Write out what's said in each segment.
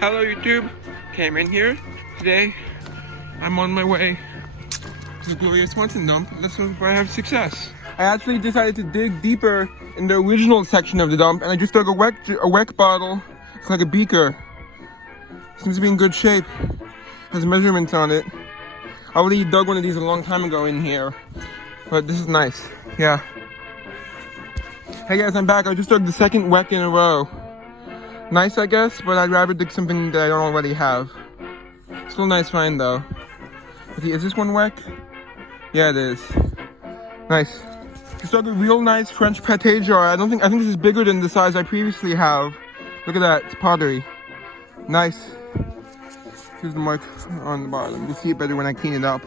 Hello YouTube, came in here. Today, I'm on my way to the Gloria Swanson dump. Let's hope I have success. I actually decided to dig deeper in the original section of the dump, and I just dug a Weck bottle. It's like a beaker. Seems to be in good shape. Has measurements on it. I already dug one of these a long time ago in here, but this is nice. Yeah. Hey guys, I'm back. I just dug the second Weck in a row. Nice, I guess, but I'd rather dig something that I don't already have. Still a nice find, though. Is this one Weck? Yeah, it is. Nice. Just dug a real nice French pâté jar. I think this is bigger than the size I previously have. Look at that, it's pottery. Nice. Here's the mark on the bottom. You'll see it better when I clean it up.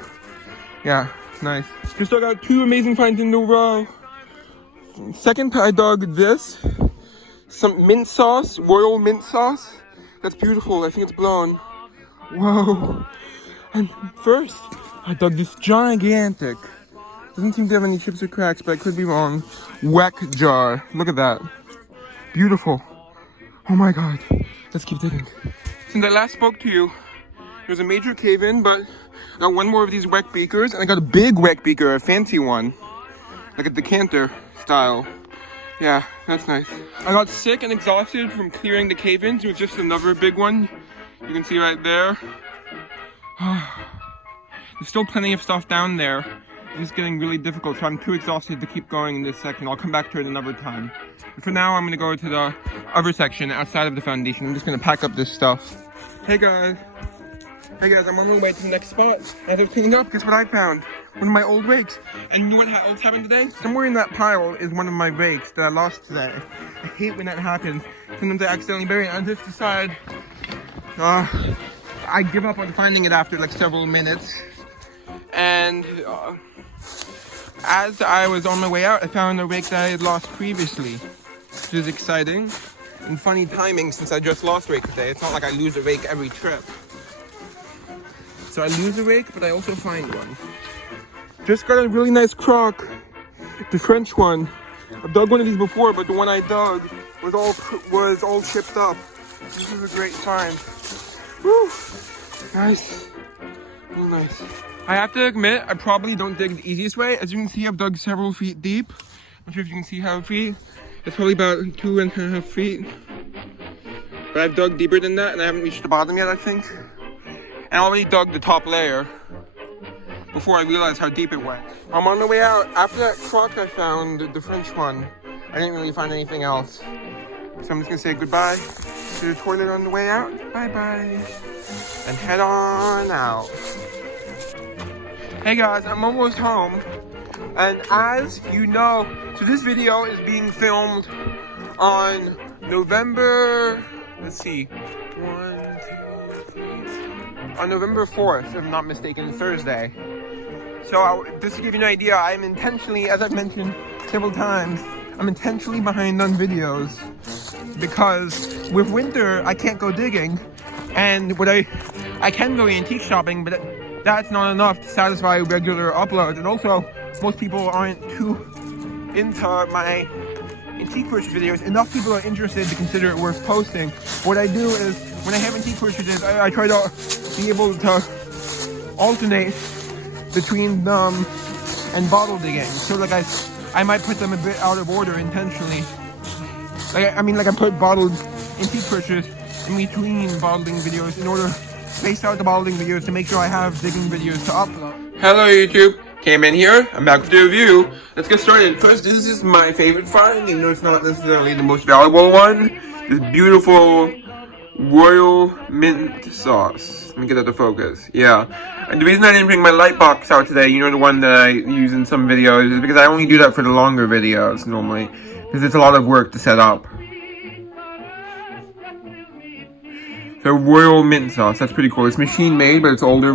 Yeah, it's nice. Just dug out two amazing finds in a row. Second, I dug this. Some mint sauce, royal mint sauce. That's beautiful. I think it's blown. Whoa. And first, I dug this gigantic. Doesn't seem to have any chips or cracks, but I could be wrong. Weck jar. Look at that. Beautiful. Oh my god. Let's keep digging. Since I last spoke to you, there was a major cave-in, but I got one more of these Weck beakers, and I got a big Weck beaker, a fancy one. Like a Decanter style. Yeah, that's nice. I got sick and exhausted from clearing the cave-ins with just another big one. You can see right there. There's still plenty of stuff down there. It's just getting really difficult, so I'm too exhausted to keep going in this section. I'll come back to it another time. But for now, I'm gonna go to the other section outside of the foundation. I'm just gonna pack up this stuff. Hey guys, I'm on my way to the next spot. As I was cleaning up, guess what I found? One of my old rakes. And you know what else happened today? Somewhere in that pile is one of my rakes that I lost today. I hate when that happens. Sometimes I accidentally bury it. I just decide I give up on finding it after like several minutes. And as I was on my way out, I found a rake that I had lost previously, which is exciting and funny timing since I just lost a rake today. It's not like I lose a rake every trip. So I lose a rake, but I also find one. Just got a really nice crock, the French one. I've dug one of these before, but the one I dug was all chipped up. This is a great find. Woo! Nice. Real nice. I have to admit, I probably don't dig the easiest way. As you can see, I've dug several feet deep. I'm not sure if you can see how deep. It's probably about 2.5 feet. But I've dug deeper than that, and I haven't reached the bottom yet, I think. And I already dug the top layer before I realized how deep it went. I'm on the way out. After that crock I found, the French one, I didn't really find anything else. So I'm just gonna say goodbye to the toilet on the way out. Bye-bye. And head on out. Hey guys, I'm almost home. And as you know, so this video is being filmed on November, let's see, on November 4th, if I'm not mistaken, Thursday. So just to give you an idea, I'm intentionally, as I've mentioned several times, I'm intentionally behind on videos because with winter, I can't go digging. And I can go antique shopping, but that's not enough to satisfy regular uploads. And also, most people aren't too into my antique purchase videos. Enough people are interested to consider it worth posting. What I do is, when I have antique purchases, I try to be able to alternate between them and bottle digging. So like I might put them a bit out of order intentionally. Like I put bottled antique purchase in between bottling videos in order to space out the bottling videos to make sure I have digging videos to upload. Hello YouTube, came in here, I'm back with the review. Let's get started. First, this is my favorite find, even though it's not necessarily the most valuable one. This beautiful royal mint sauce. Let me get that to focus. Yeah. And the reason I didn't bring my light box out today, you know, the one that I use in some videos, is because I only do that for the longer videos normally. Because it's a lot of work to set up. So royal mint sauce, that's pretty cool. It's machine made, but it's older.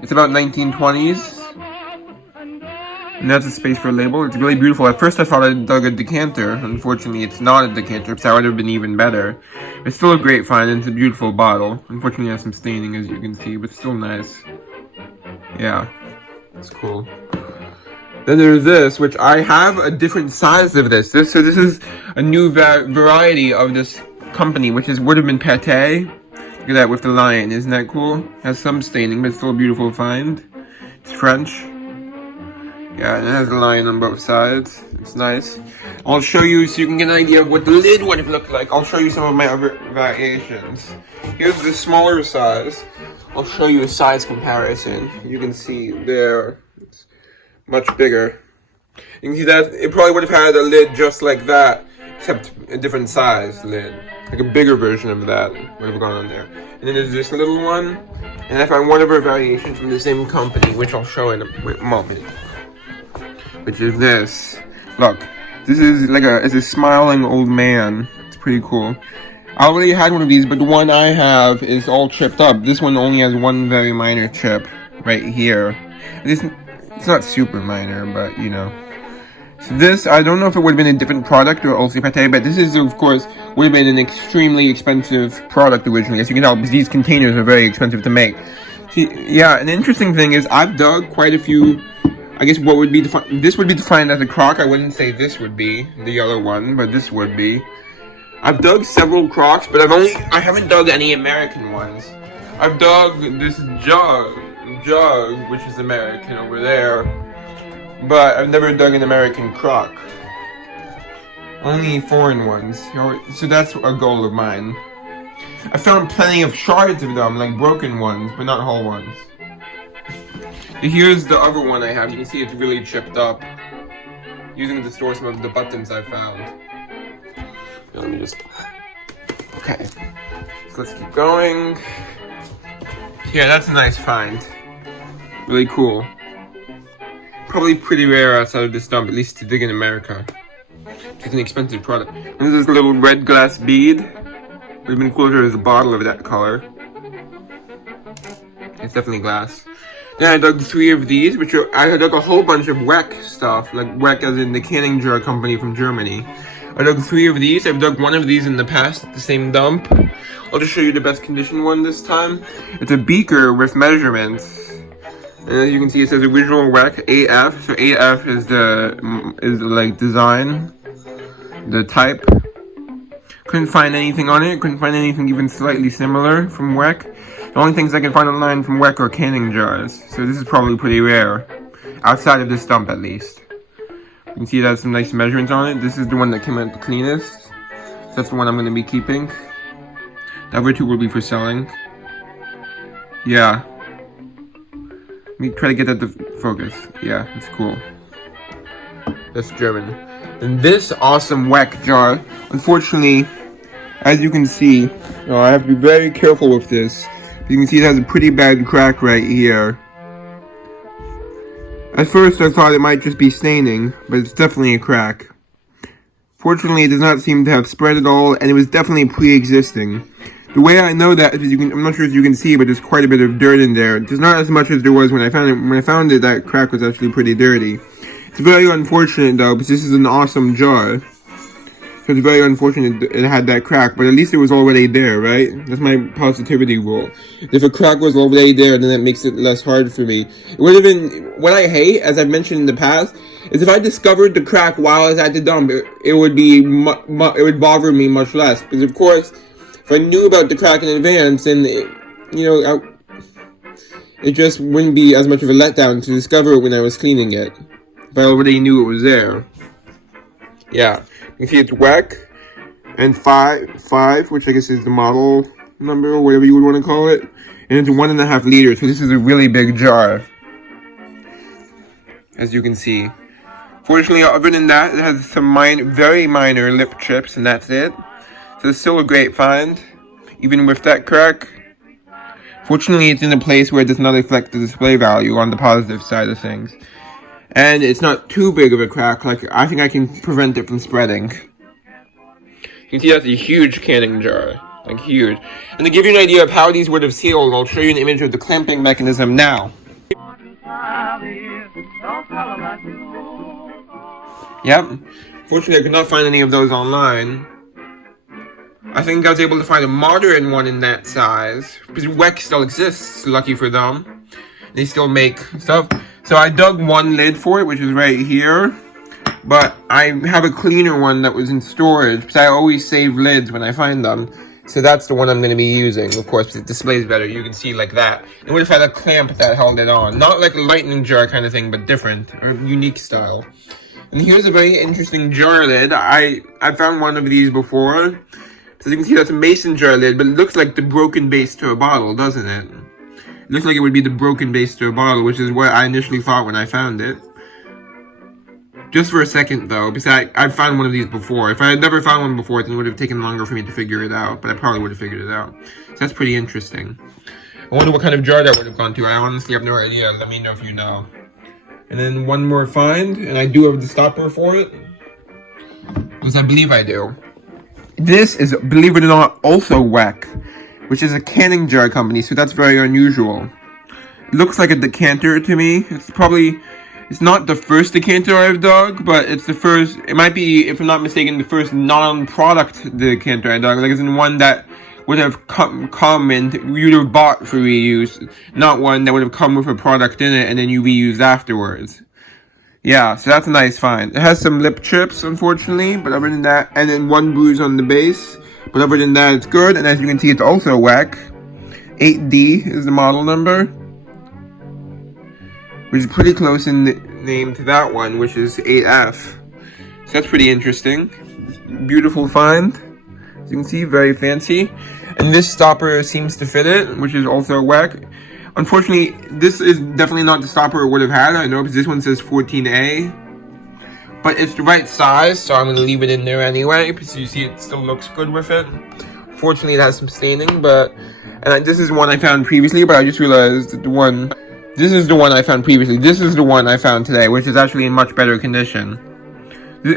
It's about 1920s. And that's a space for a label. It's really beautiful. At first I thought I dug a decanter. Unfortunately, it's not a decanter, because that would have been even better. It's still a great find, and it's a beautiful bottle. Unfortunately, it has some staining, as you can see, but still nice. Yeah, it's cool. Then there's this, which I have a different size of this. So this is a new variety of this company, which would have been Pate. Look at that with the lion, isn't that cool? Has some staining, but it's still a beautiful find. It's French. Yeah, and it has a lion on both sides. It's nice. I'll show you so you can get an idea of what the lid would have looked like. I'll show you some of my other variations. Here's the smaller size. I'll show you a size comparison. You can see there, it's much bigger. You can see that it probably would have had a lid just like that, except a different size lid. Like a bigger version of that would have gone on there. And then there's this little one, and I found one other variation from the same company, which I'll show in a moment. Which is this. Look, this is like it's a smiling old man. It's pretty cool. I already had one of these, but the one I have is all chipped up. This one only has one very minor chip right here. It's not super minor, but you know. So this, I don't know if it would have been a different product or also Pate, but this is, of course, would have been an extremely expensive product originally. As you can tell, because these containers are very expensive to make. See, yeah, an interesting thing is I've dug quite a few. I guess what would be this would be defined as a crock. I wouldn't say this would be the yellow one, but this would be. I've dug several crocks, but I haven't dug any American ones. I've dug this jug, which is American over there, but I've never dug an American crock. Only foreign ones. So that's a goal of mine. I found plenty of shards of them, like broken ones, but not whole ones. Here's the other one I have. You can see it's really chipped up. Using it to store some of the buttons I found. Let me just... Okay. So let's keep going. Yeah, that's a nice find. Really cool. Probably pretty rare outside of this dump, at least to dig in America. It's an expensive product. And there's this little red glass bead. Would have been cooler as a bottle of that color. It's definitely glass. Then I dug 3 of these, I dug a whole bunch of Weck stuff, like Weck as in the canning jar company from Germany. I dug 3 of these. I've dug 1 of these in the past at the same dump. I'll just show you the best condition one this time. It's a beaker with measurements. And as you can see, it says original Weck AF. So AF is like design, the type. Couldn't find anything on it. Couldn't find anything even slightly similar from Weck. The only things I can find online from Weck are canning jars, so this is probably pretty rare, outside of this dump at least. You can see it has some nice measurements on it. This is the one that came out the cleanest, so that's the one I'm going to be keeping. The other 2 will be for selling. Yeah. Let me try to get that to focus. Yeah, that's cool. That's German. And this awesome Weck jar, unfortunately, as you can see, I have to be very careful with this. You can see it has a pretty bad crack right here. At first I thought it might just be staining, but it's definitely a crack. Fortunately, it does not seem to have spread at all, and it was definitely pre-existing. The way I know that is I'm not sure if you can see, but there's quite a bit of dirt in there. There's not as much as there was when I found it. When I found it, that crack was actually pretty dirty. It's very unfortunate though, because this is an awesome jar. So it's very unfortunate it had that crack, but at least it was already there, right? That's my positivity rule. If a crack was already there, then that makes it less hard for me. It would have been, what I hate, as I've mentioned in the past, is if I discovered the crack while I was at the dump, it would bother me much less. Because of course, if I knew about the crack in advance, then, it just wouldn't be as much of a letdown to discover it when I was cleaning it. If I already knew it was there. Yeah. You can see it's Weck and 5, which I guess is the model number or whatever you would want to call it. And it's 1.5 liters, so this is a really big jar. As you can see. Fortunately, other than that, it has some very minor lip chips, and that's it. So it's still a great find, even with that crack. Fortunately, it's in a place where it does not affect the display value on the positive side of things. And it's not too big of a crack, like I think I can prevent it from spreading. You can see that's a huge canning jar, like huge. And to give you an idea of how these would have sealed, I'll show you an image of the clamping mechanism now. Yep, fortunately I could not find any of those online. I think I was able to find a modern one in that size, because Weck still exists, lucky for them. They still make stuff. So I dug 1 lid for it, which is right here. but I have a cleaner one that was in storage, because I always save lids when I find them. So that's the one I'm going to be using. Of course, it displays better. You can see like that. It would have had a clamp that held it on. Not like a lightning jar kind of thing, but different, or unique style. And here's a very interesting jar lid. I found one of these before. So you can see that's a mason jar lid, but it looks like the broken base to a bottle, doesn't it? It looks like it would be the broken base to a bottle, which is what I initially thought when I found it. Just for a second, though, because I've found one of these before. If I had never found one before, then it would have taken longer for me to figure it out, but I probably would have figured it out. So that's pretty interesting. I wonder what kind of jar that would have gone to. I honestly have no idea. Let me know if you know. And then one more find, and I do have the stopper for it, because I believe I do. This is, believe it or not, also Weck, which is a canning jar company, so that's very unusual. It looks like a decanter to me. It's not the first decanter I've dug, but it's the first, it might be, if I'm not mistaken, the first non-product decanter I dug, like as in one that would have come and you'd have bought for reuse, not one that would have come with a product in it and then you reused afterwards. Yeah, so that's a nice find. It has some lip chips, unfortunately, but other than that, and then one bruise on the base, but other than that, it's good, and as you can see, it's also Weck. 8D is the model number, which is pretty close in name to that one, which is 8F. So that's pretty interesting. Beautiful find. As you can see, very fancy. And this stopper seems to fit it, which is also Weck. Unfortunately, this is definitely not the stopper it would have had, I know, because this one says 14A. But it's the right size, so I'm going to leave it in there anyway, because you see it still looks good with it. Fortunately, it has some staining, but... And this is one I found previously, but I just realized that this is the one I found previously. This is the one I found today, which is actually in much better condition.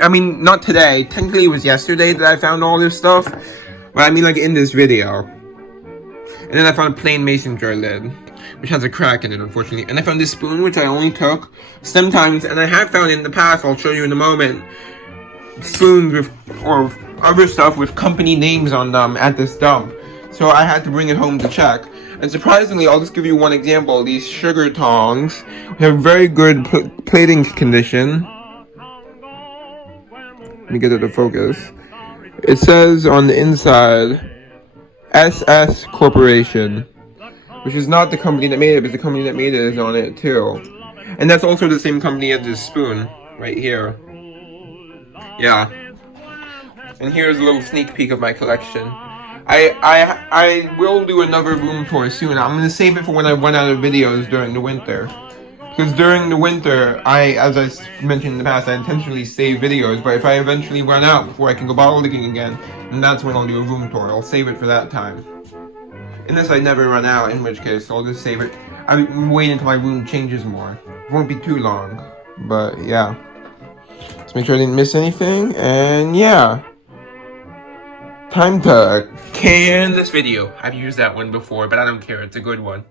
I mean, not today. Technically, it was yesterday that I found all this stuff. But I mean, like, in this video. And then I found a plain mason jar lid, which has a crack in it, unfortunately. And I found this spoon, which I only took sometimes. And I have found in the past, I'll show you in a moment, spoons with, or other stuff with company names on them at this dump. So I had to bring it home to check. And surprisingly, I'll just give you one example. These sugar tongs have very good plating condition. Let me get it to focus. It says on the inside, SS Corporation, which is not the company that made it, but the company that made it is on it too. And that's also the same company as this spoon, right here. Yeah. And here's a little sneak peek of my collection. I will do another room tour soon. I'm going to save it for when I run out of videos during the winter. Because during the winter, as I mentioned in the past, I intentionally save videos, but if I eventually run out before I can go bottle digging again, then that's when I'll do a room tour. I'll save it for that time. Unless I never run out, in which case I'll just save it. I'm waiting until my room changes more. It won't be too long, but yeah. Let's make sure I didn't miss anything, and yeah. Time to can this video. I've used that one before, but I don't care. It's a good one.